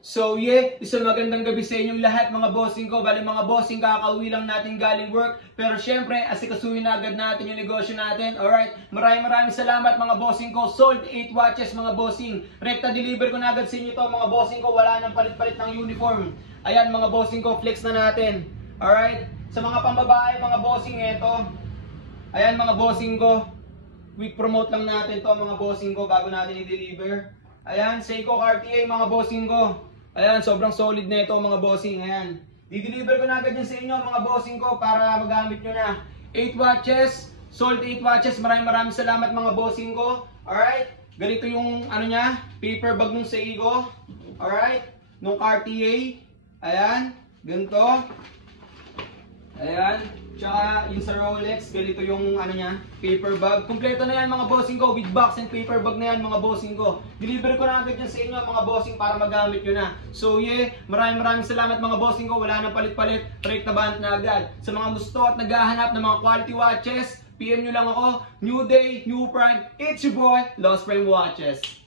So yeah, isang magandang gabi sa inyong lahat mga bossing ko. Bali mga bossing, kakauwi lang natin galing work. Pero syempre, asikasuhin na agad natin yung negosyo natin. Alright, maraming salamat mga bossing ko. Sold 8 watches mga bossing. Rekta deliver ko na agad sa inyo to mga bossing ko. Wala nang palit-palit ng uniform. Ayan mga bossing ko, flex na natin. Alright, sa mga pambabae mga bossing, eto. Ayan mga bossing ko. Quick promote lang natin to mga bossing ko bago natin i-deliver. Ayan, Seiko Cartier mga bossing ko. Ayan, sobrang solid na ito mga bossing. Ayan, i-deliver ko na agad yan sa inyo mga bossing ko para magamit nyo na. 8 watches, sold 8 watches. Maraming salamat mga bossing ko. Alright, ganito yung ano nya, paper bag ng Seiko. Alright, nung Cartier. Ayan, ganito. Ayan, tsaka yung sa Rolex, ganito yung ano nya, paper bag. Kompleto na yan mga bossing ko, with box and paper bag na yan mga bossing ko. Deliver ko na agad yan sa inyo mga bossing para magamit nyo na. So yeah, maraming salamat mga bossing ko. Wala nang palit-palit, rate na band na agad. Sa mga gusto at naghahanap ng mga quality watches, PM nyo lang ako. New day, new prime, it's your boy, Lost Frame Watches.